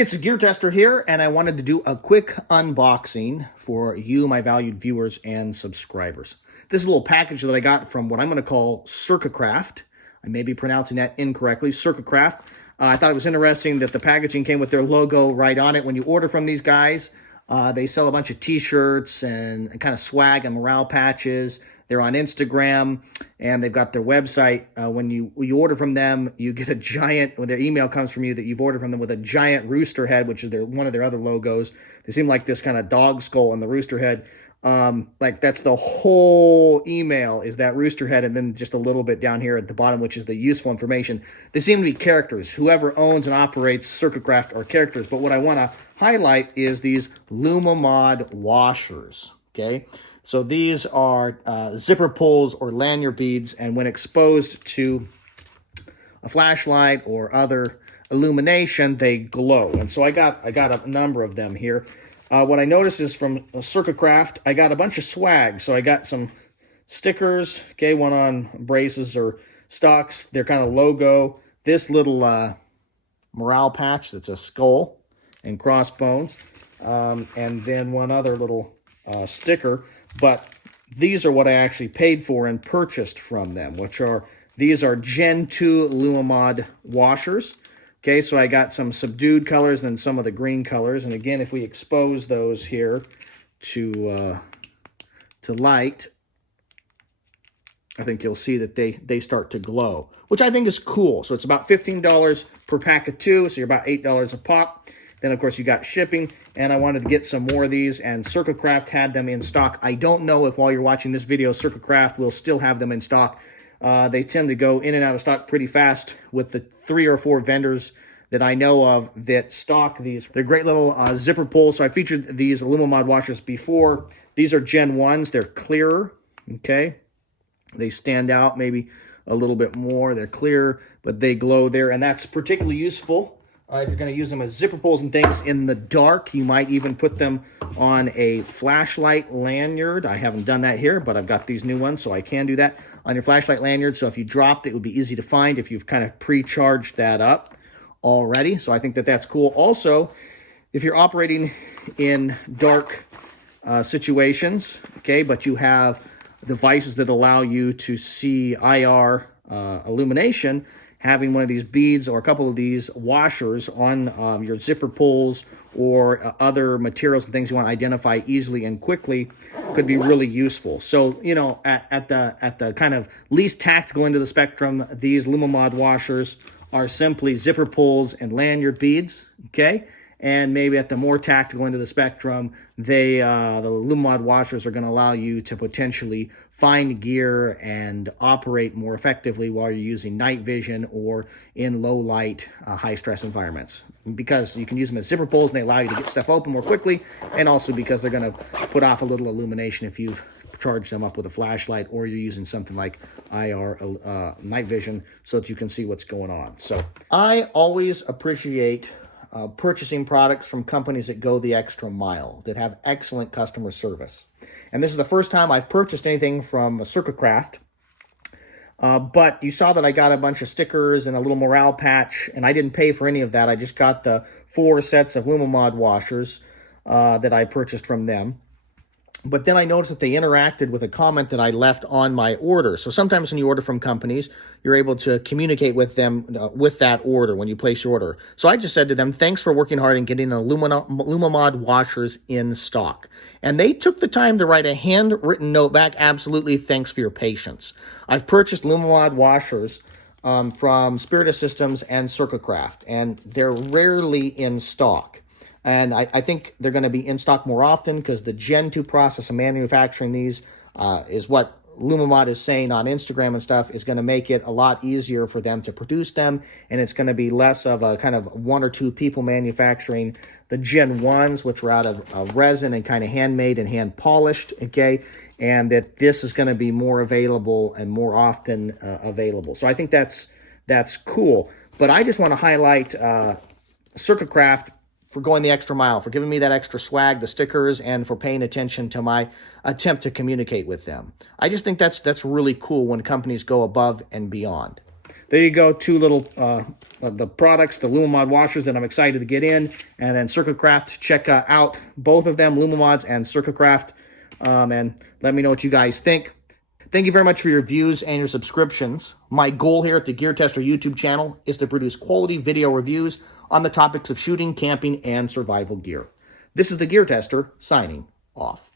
It's TheGearTester here, and I wanted to do a quick unboxing for you, my valued viewers and subscribers. This is a little package that I got from what I'm going to call Circakraft. I may be pronouncing that incorrectly, Circakraft. I thought it was interesting that the packaging came with their logo right on it. When you order from these guys, they sell a bunch of t-shirts and kind of swag and morale patches. They're on Instagram, and they've got their website. When you order from them, you get a giant, when their email comes from you that you've ordered from them with a giant rooster head, which is one of their other logos. They seem like this kind of dog skull on the rooster head. Like that's the whole email is that rooster head, and then just a little bit down here at the bottom, which is the useful information. They seem to be characters. Whoever owns and operates Circakraft are characters. But what I want to highlight is these Lumimod washers, okay? So these are zipper pulls or lanyard beads, and when exposed to a flashlight or other illumination, they glow. And so I got a number of them here. What I noticed is from Circakraft, I got a bunch of swag. So I got some stickers, okay, one on braces or stocks, their kind of logo. This little morale patch that's a skull and crossbones, and then one other little sticker. But these are what I actually paid for and purchased from them, these are Gen 2 Lumimod washers. Okay, so I got some subdued colors and then some of the green colors. And again, if we expose those here to light, I think you'll see that they start to glow, which I think is cool. So it's about $15 per pack of two, so you're about $8 a pop. Then, of course, you got shipping, and I wanted to get some more of these, and Circakraft had them in stock. I don't know if while you're watching this video, Circakraft will still have them in stock. They tend to go in and out of stock pretty fast with the 3 or 4 vendors that I know of that stock these. They're great little zipper pulls. So I featured these Lumimod washers before. These are Gen 1s. They're clearer, okay? They stand out maybe a little bit more. They're clear, but they glow there, and that's particularly useful. If you're going to use them as zipper pulls and things in the dark, you might even put them on a flashlight lanyard. I haven't done that here, but I've got these new ones, so I can do that on your flashlight lanyard. So if you dropped it, it would be easy to find if you've kind of pre-charged that up already. So I think that that's cool. Also, if you're operating in dark situations, okay, but you have devices that allow you to see IR illumination, having one of these beads or a couple of these washers on your zipper pulls or other materials and things you want to identify easily and quickly could be really useful. So, you know, at the kind of least tactical end of the spectrum, these Lumimod washers are simply zipper pulls and lanyard beads, okay? And maybe at the more tactical end of the spectrum, the Lumimod washers are going to allow you to potentially find gear and operate more effectively while you're using night vision or in low light, high stress environments. Because you can use them as zipper pulls and they allow you to get stuff open more quickly, and also because they're going to put off a little illumination if you've charged them up with a flashlight or you're using something like IR night vision so that you can see what's going on. So I always appreciate purchasing products from companies that go the extra mile, that have excellent customer service. And this is the first time I've purchased anything from Circakraft, but you saw that I got a bunch of stickers and a little morale patch, and I didn't pay for any of that. I just got the 4 sets of Lumimod washers that I purchased from them. But then I noticed that they interacted with a comment that I left on my order. So sometimes when you order from companies, you're able to communicate with them with that order when you place your order. So I just said to them, thanks for working hard and getting the Lumimod washers in stock. And they took the time to write a handwritten note back. Absolutely, thanks for your patience. I've purchased Lumimod washers from Spirit Systems and Circakraft, and they're rarely in stock. And I think they're going to be in stock more often because the Gen 2 process of manufacturing these is what Lumimod is saying on Instagram and stuff is going to make it a lot easier for them to produce them. And it's going to be less of a kind of 1 or 2 people manufacturing the Gen 1s, which were out of resin and kind of handmade and hand polished, okay? And that this is going to be more available and more often available. So I think that's cool. But I just want to highlight Circakraft for going the extra mile, for giving me that extra swag, the stickers, and for paying attention to my attempt to communicate with them. I just think that's really cool when companies go above and beyond. there you go. Two little the products, the Lumimod washers that I'm excited to get in, and then Circakraft. Check out both of them, Lumimods and Circakraft, and let me know what you guys think. Thank you very much for your views and your subscriptions. My goal here at the GearTester YouTube channel is to produce quality video reviews on the topics of shooting, camping, and survival gear. This is the GearTester signing off.